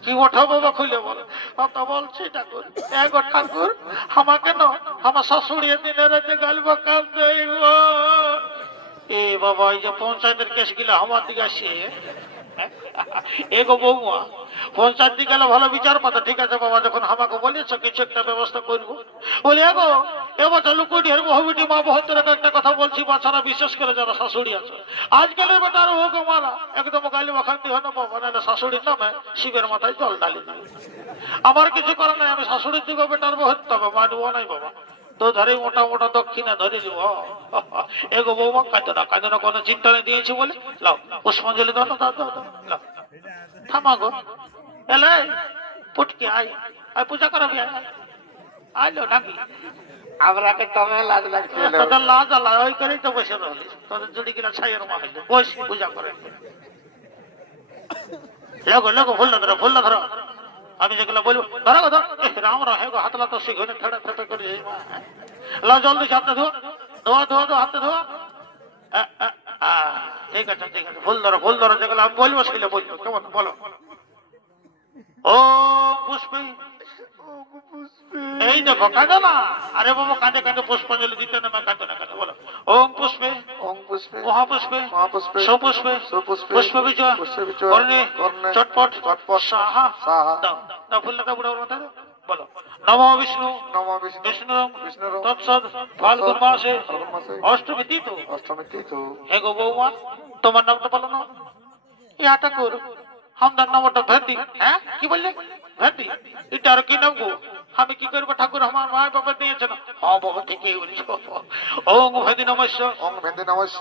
কি ওঠা বাবা খুলে বলো কথা বলছি ঠাকুর এগো ঠাকুর আমাকে না আমার শাশুড়িয়ে দিনে রাতে গালবা কাঁদছে গো এ বাবা এই যে পঞ্চায়েতের কেস গিলা আমার দিকে আসে এগো বৌমা পঞ্চায়েত দিকে গেলে ভালো বিচার পাতা ঠিক আছে বাবা যখন আমাকে বলেছ কিছু একটা ব্যবস্থা করবো বলি এগো এবছর লুকুটির বহুবিটি মা বহুতের একটা কথা বলছি বাচ্চারা বিশেষ করে যারা শাশুড়ি আছে আজকালের বেটার হোক মারা একদম গালি বাখান্তি হয় না বাবা নাহলে শাশুড়ির নামে শিবের মাথায় জল ঢালি আমার কিছু করে নাই আমি শাশুড়ির যুগে বেটার বহু তবে মানবো নাই বাবা তো ধরে মোটা মোটা দক্ষিণা ধরে দিব এগো বৌমা কাঁদো না কোনো চিন্তা নেই দিয়েছি বলে লাও পুষ্পাঞ্জলি দাও না দাও দাও লাও থামা গো এলে পুটকে আয় আয় পূজা করাবি আইলো নাকি আমরাকে তবে লাজ লাগছে তোদের লাজ আলা ওই করেই তো বসে রহলি তোদের যদি কিনা ছাইয়ের মা হইলো বস পূজা করে লগো লগো ভুল না ধরো আমি যেগুলো বলবো ধরো গো ধর রাম রাহে গো হাতলা তো শিখনে ঠেড়া ঠেড়া করে লা জলদি হাতে ধো হাতে ধো ঠিক আছে ভুল ধরো যেগুলো আমি বলবো সেগুলো বলবো কেমন বলো ও পুষ্পে এই দেখো কাঁদো না আরে বাবা কাঁদে কাঁদে পুষ্পাঞ্জলি দিতে না কাঁদো না কাঁদো বলো ওম পুষ্পে ওম পুষ্পে মহাপুষ্পে মহাপুষ্পে সুপুষ্পে সুপুষ্পে পুষ্প বিজয় কর্ণে চটপট সাহা দাও দাও ফুলটা বুড়া মাথায় বলো নমো বিষ্ণু নমো বিষ্ণু বিষ্ণু বিষ্ণুর তৎসৎ ফাল্গুন মাসে ফাল্গুন মাসে অষ্টমী তিথ অষ্টমী তিথি হে গো বৌমা তোমার নামটা বলো না ইয়া ঠাকুর हमदार नामটা ভেদি হ্যাঁ কি বললে ভেদি এটার কি নাম গো আমি কি করব ঠাকুর আমার মা বাবা দিয়েছেন হ্যাঁ বাবা ঠিকই বলছো ওম ভেদি নমস্য ওম ভেদি নমস্য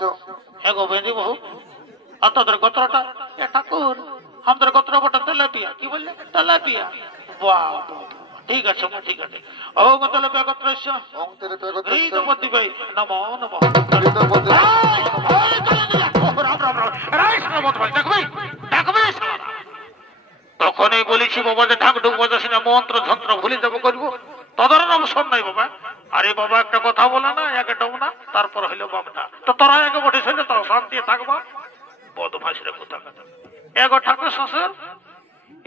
হে গো ভেদি বহু আতদের গোত্রটা এ ঠাকুর আমাদের গোত্র বটা তেলাপিয়া কি বললে তেলাপিয়া বাহ ঠিক আছে ঠিক আছে ওম তেলাপিয়া গোত্রস্য ওম তেলাপিয়া গোত্রস্য এই তো বদ্দি ভাই নমো নমো ঋত পতি রাম রাম রাই সাবত ভাই দেখবে তখনই বলেছি বাবা যে ঢাক ঢুক বাজাসি না মন্ত্র যন্ত্র ভুলে যাবো করবো তদর অবসর নাই বাবা আরে বাবা একটা কথা বলে না একে ডব না তারপর হইলো বাবনা তো তোরা একে বটে ছিল তোরা শান্তি থাকবা বদমাইশরা কোথা কথা এগো ঠাকুর শ্বশুর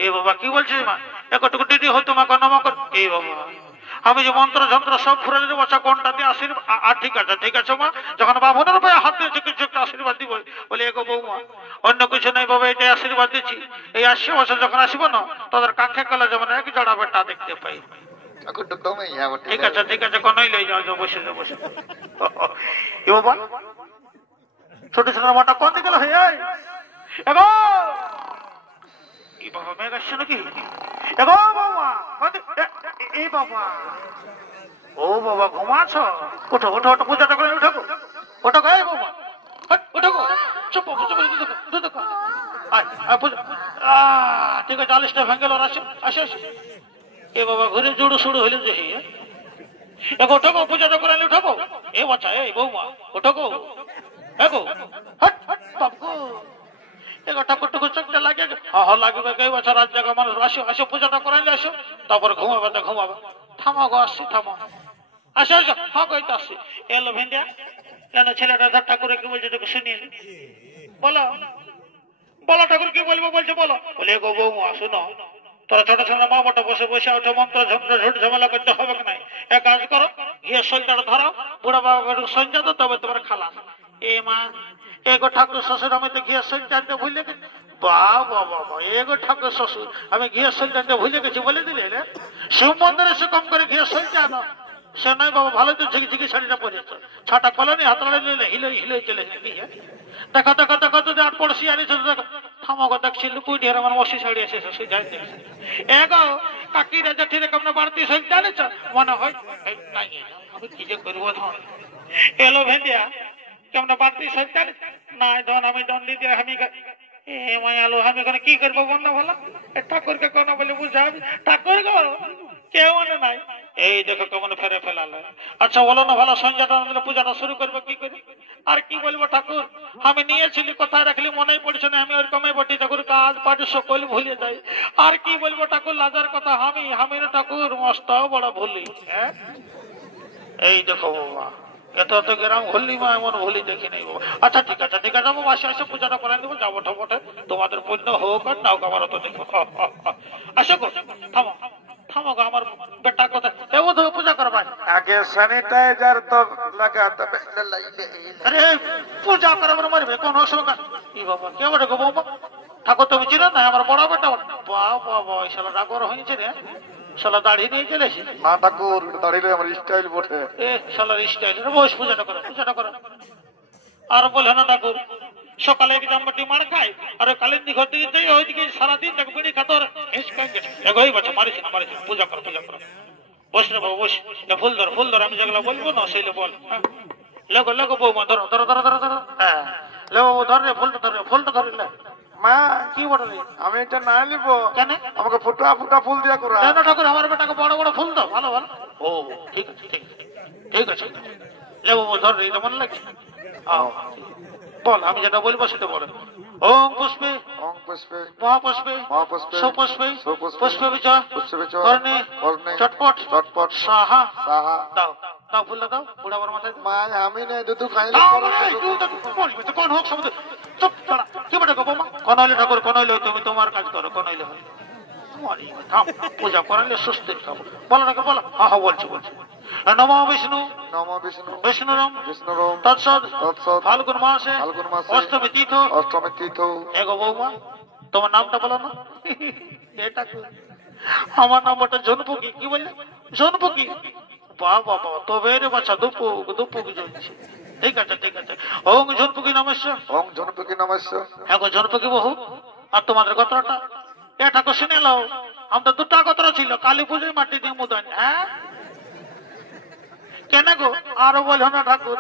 এ বাবা কি বলছিস মা একটুকু দিদি হয়তো মা নমা কর এই বাবা আমি যে মন্ত্র যন্ত্র সব ফুরে দেবো কোনটা দিয়ে আশীর্বাদ আর ঠিক আছে মা যখন বাবনের পায়ে হাত দিয়েছে কিছু একটা আশীর্বাদ দিব বলে এগো বৌমা অন্য কিছু নেই বাবা এটাই আশীর্বাদ দিচ্ছি এই 80 বছর যখন আসিব না তোদের কাঁখে কালে যেমন এক জোড়া বেটা দেখতে পাই ঠিক আছে কোনই লই যাও বসে এ বাবা ছোট ছোট মাটা কোন দিকে গেল এগো এই বাবা মেঘ আসছে নাকি এগো বাবা এই বাবা ও বাবা ঘুমাছ ওঠো পূজাটা করে উঠো ওঠো গে বাবা ওঠো চুপ দেখো আয় পূজা ঠিক আছে 40টা ভেঙ্গেল আসো আসো আসো। এ বাবা ঘুরে জুড়ু শুরু হইলে যে এগো ওঠো পূজাটা করে আনলে উঠাবো এ বাচ্চা এই বৌমা ওঠো গো এগো হট হট বাবু এগো ঠাকুর টুকুর চোখটা লাগে লাগবে এই বছর রাত জায়গা মানুষ আসো আসো পূজাটা করে আনলে আসো তারপর ঘুমাবে তো ঘুমাবে থামো গো আসছি থামো আসো আসো হ্যাঁ কই তো আসছি এলো ভেন্ডিয়া কেন ছেলেটা ধর ঠাকুরে কি বলছে তোকে শুনিয়ে বলো বলো ঠাকুর কি বলবো বলছে বলো বলে গো বৌমা শুনো তোরা ছোট ছোট মা বটা বসে বসে ওঠে মন্ত্র ঝুট ঝামেলা করতে হবে নাই এক কাজ করো গিয়ে সলটাটা ধরাও বুড়া বাবা সঞ্জা তো তবে তোমার খালা এ মা এগো ঠাকুর শ্বশুর আমি তো ঘিয়ে সলটা আনতে ভুলে গেছি বাবা বাবা এগো ঠাকুর শ্বশুর আমি ঘিয়ে সলটা আনতে ভুলে গেছি বলে দিলে রে শিব মন্দিরে সে কম করে ঘিয়ে সলটা আনো সে নয় বাবা ভালো তো ঝিকি ঝিকি শাড়িটা পরেছ ছাটা কলনি হাত লড়ে হিলে হিলে চলে দেখো দেখো দেখো তো আর পড়শি আনিস দেখো থামো দেখছি লুকুই দিয়ে আমার মশি শাড়ি এসেছে সে যাই দেখছি এগো কাকিরা জেঠি রে কেমন বাড়তি সইল জানিস মনে হয় নাই আমি কি যে করবো ধন এলো ভেন্ডিয়া কেমন বাড়তি সইল জানিস নাই ধন আমি দণ্ডি দিয়ে আমি এ মায়ালো আমি এখানে কি করবো বন্ধ ভালো ঠাকুরকে কোনো বলে বুঝাবি ঠাকুর গো কেউ মনে নাই এই দেখো কেমন ফেরে ফেলালো আচ্ছা বলো না ভালো সন্ধ্যাটা দিলে পূজাটা শুরু করবো কি করে আর কি বলবো ঠাকুর আমি নিয়েছিলি কোথায় রাখলি মনেই পড়ছে না আমি ওরকমই বটি ঠাকুর কাজ পাঠ সকল ভুলে যাই আর কি বলবো ঠাকুর লাজার কথা আমি ঠাকুর মস্ত বড় ভুলি হ্যাঁ এই দেখো বাবা এত তো গ্রাম ভুললি মা এমন ভুলি দেখি নাই বাবা আচ্ছা ঠিক আছে বাবা আসে আসে পূজাটা করে দেবো যাবো ঠোঁটে তোমাদের পুণ্য হোক আর নাও আমার তো দেখো আসো গো থামো থামো গো আমার বেটা কথা দেবো তো পূজা করবা আগে স্যানিটাইজার তো লাগাতে আরে পূজা করাবার মারবে কোন অসুবিধা ই বাবা কে বলে গো বাবা ঠাকুর তুমি চিনো না আমার বড় বেটা বাবা ওই শালা ডাকর হয়েছে রে শালা দাড়ি নিয়ে চলেছি না ঠাকুর দাঁড়িয়ে আমার স্টাইল বটে এ শালার স্টাইল বস পূজাটা করো আর বলে না ঠাকুর সকালে একদম বাটি মার খাই আর কালিন্দি ঘর দিকে যাই ওইদিকে সারাদিন তাকে বিড়ি খাতর এগোই বাচ্চা মারিস না পূজা করো বস রে বাবু বস ফুল ধর আমি যেগুলো বলবো না সেইলে বল লেগো বৌমা ধরো হ্যাঁ লে বাবু ধর রে ফুলটা ধরে মা কি বলে আমি এটা না নিব কেন আমাকে ফুটা ফুটা ফুল দিয়া করা কেন ঠাকুর আমার বেটাকে বড় বড় ফুল দাও ভালো ও ঠিক আছে লে বাবু ধর রে এটা মনে লাগে বল আমি যেটা বলবো সেটা বলে ওম পুষ্পে মহাপুষ্পে সুপুষ্পে পুষ্পে বিচয় কর্ণে চটপট সাহা দাও ফুলটা দাও বুড়া বড় মাথায় মা আমি না দুধ খাইলে কোন হোক সমুদ্র চুপ দাঁড়া কি বটে গো বৌমা কোন হইলে ঠাকুর কোন হইলে তুমি তোমার কাজ করো কোন হইলে হয় পূজা করালে সুস্থ খাবো বলো না বলো হ্যাঁ বলছি নমো বিষ্ণু বিষ্ণুরম তৎসৎ ফাল্গুন মাসে অষ্টমী তীর্থ এগো বৌমা তোমার নামটা বলো না এটা আমার নাম ওটা জনপুকি কি বললে জনপুকি বাবা তবে রে বাচ্চা দুপুকি জ্বলছে ঠিক আছে ওং জনপুকি নমস্য এগো জনপুকি বহু আর তোমাদের গোত্রটা এটাকে শুনে নাও আমাদের দুটা গোত্র ছিল কালী পুজোয় মাটি দিয়ে মুদান হ্যাঁ কেন গো আরো বলো না ঠাকুর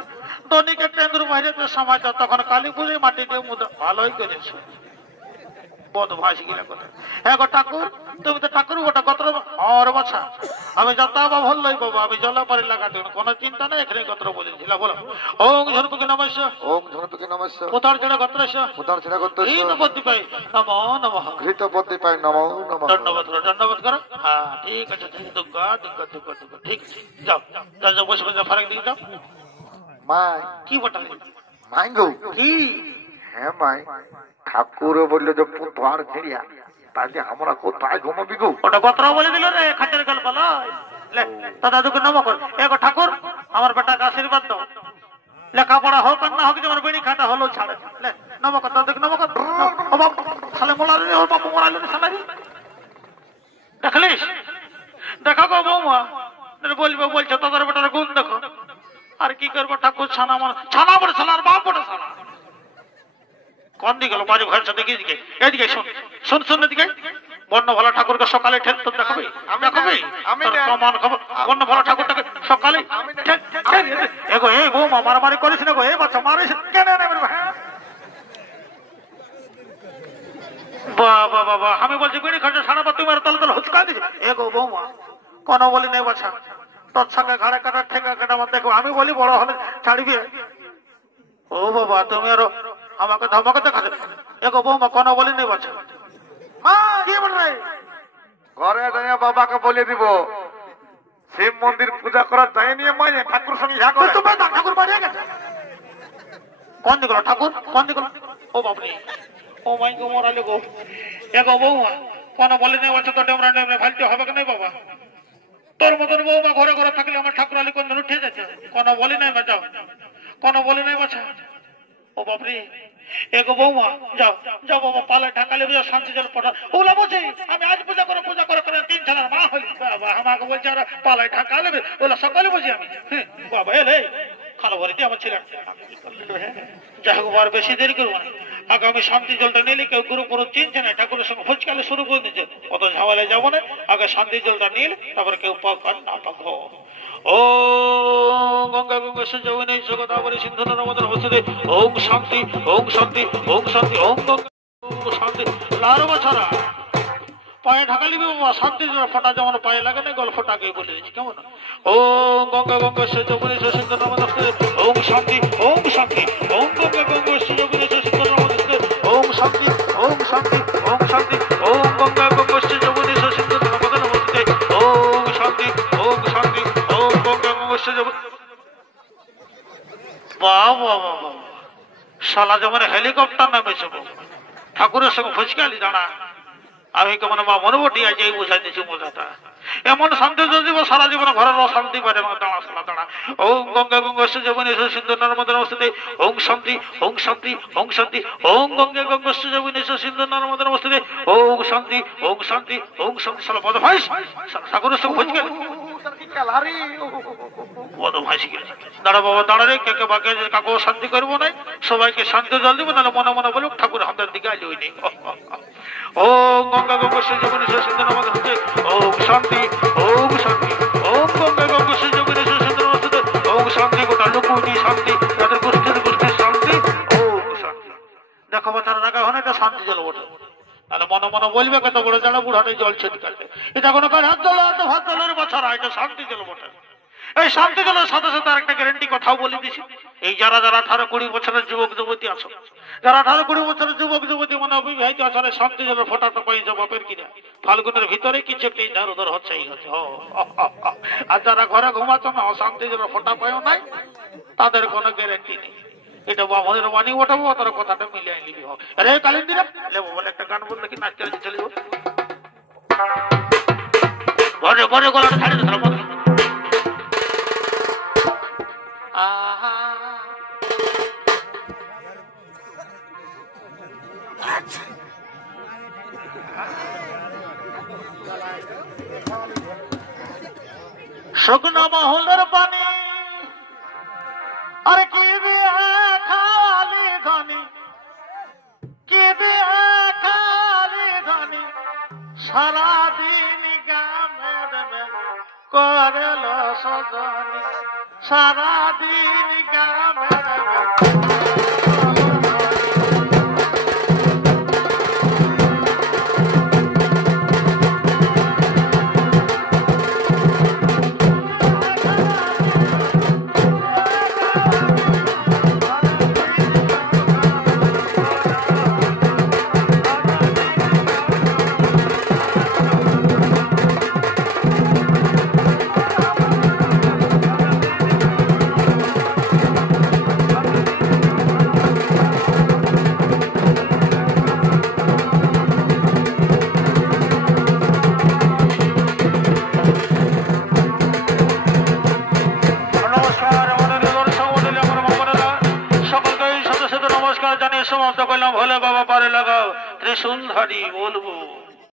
দনিকে কেন্দ্র বাইরে সময় তখন কালী পুজোয় মাটি দিয়ে মুদান ভালোই করেছো বদমাস গিলা কথা হ্যাঁ গো ঠাকুর তুমি তো ঠাকুর গোটা গোত্র আর বাছা আমি যত ভুল লই বাবা আমি জলাপারি লাগাতে কোনো চিন্তা নাই এখানে গোত্র বলেছিল বলো ওং ঝনপুকি নমস্য কোথার ছেড়ে গোত্র বদ্ধি পাই ঘৃত বদ্ধি পাই নমো দণ্ডবোধ করো হ্যাঁ ঠিক আছে দুর্গা ঠিক আছে যাও বসে ফারাক দিকে যাও মা কি বটালি মাইগো কি হ্যাঁ মাই ঠাকুর বললো যে পুতার ছেড়িয়া তাহলে আমরা কোথায় ঘুমাবি গো ওটা গোত্র বলে দিল রে খাটের গল্প তা দাদুকে নম কর এগো ঠাকুর আমার বেটাকে আশীর্বাদ দাও লেখাপড়া হোক আর না হোক যেমন বেড়ি খাটা হলো ছাড়ে নম কর দাদুকে নম কর সালে মোলারি ওর বাপু মোলালি সালারি দেখলিস দেখো গো বৌমা বলছো তোদের বেটার গুণ দেখো আর কি করবো ঠাকুর ছানা বড় ছানার বাপ বড় ছানা কোন দিকে গেল বাড়ি ঘর সাথে এদিকে শোন এদিকে বন্য ভালো ঠাকুরকে সকালে ঠেক তো দেখাবি বন্য ভালো ঠাকুরটাকে সকালে এগো এই বৌমা মারামারি করিস না গো এই বাচ্চা মারিস কেন বাবা বলছি বিড়ি খাচ্ছে সারা পা তুমি আর তলে তলে হুচকা দিছে এগো বৌমা কোনো বলি নেই বাছা তোর সঙ্গে ঘাড়ে কাটার ঠেকা কাটা আমার দেখো আমি বলি বড় হলে ছাড়বি ও বাবা তুমি আরো আমাকে ধমকে দেখাতে এগো বৌমা কোনো বলি নেই বাছা মা কি বল রে ঘরে যাইয়া বাবাকে বলে দিব শিব মন্দির পূজা করার যাই নিয়ে মাইনে ঠাকুর সঙ্গে ইহা করে তুমি ঠাকুর বাড়িয়ে গেছে কোন দিকে ঠাকুর কোন দিকে ও বাপরে ও মাই গো মরালে গো এগো বৌমা কোন বলে নেই বাচ্চা তো ডেমরা ডেমরা ফালতে হবে কি নাই বাবা তোর মতন বৌমা ঘরে ঘরে থাকলে আমার ঠাকুর আলী কোন উঠে যাচ্ছে কোন বলি নাই বাঁচাও কোন বলি নাই বাছা ও বাপরে এগো বৌমা যাও যাও বাবা পালে ঢাকালে শান্তি জল পড়া ওলা বলছে আমি আজ পূজা করে করে তিন ছানার মা হলি বাবা আমাকে বলছে আর পালায় ঢাকা নেবে ওলা সকালে বুঝি আমি বাবা এলে খালো ভরিতে আমার ছেলে যাই হোক আর বেশি দেরি করবো না আগে আমি শান্তি জলটা নিলে কেউ গুরু পুরো চিনছে না ঠাকুরের সঙ্গে ফুচকালে শুরু করে দিচ্ছে অত ঝামেলায় যাবো না আগে শান্তি জলটা নিলে তারপরে কেউ পাক আর না পাক ও গঙ্গা গঙ্গা সঞ্জীবনী জগদাবরী সিন্ধু নর্মদার হস্তে ওম শান্তি ওম শান্তি ওম শান্তি ওম গঙ্গা ওম শান্তি লারো বছরা পায়ে ঢাকালি বাবা শান্তি ফোটা যেমন পায়ে লাগে না গল্পটাকে বলে দিচ্ছি কেমন ও গঙ্গা গঙ্গা সঞ্জীবনী সিন্ধু নর্মদার হস্তে ওম শান্তি ওম শান্তি ওম গঙ্গা গঙ্গা সঞ্জীবনী সিন্ধু নর্মদার হস্তে ওম শান্তি ওম শান্তি ওম শান্তি ওম গঙ্গা গঙ্গা সঞ্জীবনী সিন্ধু নর্মদার হস্তে ওম শান্তি ওম শান্তি ওম গঙ্গা গঙ্গা সঞ্জীবনী বাবা বাবা শালা যেমন হেলিকপ্টার নামেছে ঠাকুরের সঙ্গে ফুচকালি দাঁড়া আমি কেমন মা মনে বটি আজ এই বোঝাই দিচ্ছি মজাটা এমন শান্তি দিব সারা জীবন ঘরের অশান্তি পারে দাঁড়া শালা দাঁড়া ওম গঙ্গা গঙ্গা সঞ্জীবনী সিন্ধু নর্মদার হস্তে ওম শান্তি ওম শান্তি ওম শান্তি ওম গঙ্গা গঙ্গা সঞ্জীবনী সিন্ধু নর্মদার হস্তে ওম শান্তি ওম শান্তি ওম শান্তি শালা বড় ভাই ঠাকুরের সঙ্গে ফুচকালি দাঁড়া বাবা দাঁড়া রে কে বাকি কাকু শান্তি করবো না সবাইকে শান্তি জল দিব নাহলে মনে মনে বলুক ঠাকুর হাতের দিকে আইলে ওই নেই ও গঙ্গা গঙ্গা সঞ্জীবনী সিন্ধু নর্মদার হস্তে ওম শান্তি ওম শান্তি ওম গঙ্গা গঙ্গা সঞ্জীবনী সিন্ধু নর্মদার হস্তে ওম শান্তি গোটা লুকুটি শান্তি তাদের গোষ্ঠীর শান্তি ওম শান্তি দেখো বাচ্চারা রাখা হয় না এটা শান্তি জল ওঠে তাহলে মনে মনে বলবে কত বড় জানা বুড়াটে জল ছিটকাতে এটা কোনো কাজ হাত জল ভাত জলের বছর এটা শান্তি জল বটে এই শান্তি জলের সাথে সাথে আরেকটা গ্যারেন্টি কথাও বলে দিছি এই যারা 18-20 বছরের যুবক যুবতী আছো যারা 18-20 বছরের যুবক যুবতী মনে অবিবাহিত আসলে শান্তি জলের ফোঁটাটা পাইছে বাপের কিনা ফাল্গুনের ভিতরে কিছু একটা ইধার উধার হচ্ছেই হচ্ছে আর যারা ঘরে ঘুমাতো না শান্তি জলের ফোঁটা পাইও নাই তাদের কোনো গ্যারেন্টি নেই এটা বামনের মানি ওঠাবো তার কথাটা মিলিয়ে নিবি হোক আরে কালিন্দিরা লেবো বলে একটা গান বললে কি নাচতে চলে যাবো ঘরে ঘরে গলাটা ছাড়ি দিতে হবে শুকনো মহলের পানি আর কি খালি ধনী কি খালি ধনী সারাদিন গামের করল সজনী সারাদিন গামের সমাপ্ত করলাম ভোলে বাবা পারে লাগাও ত্রিশূলধারী বলবো।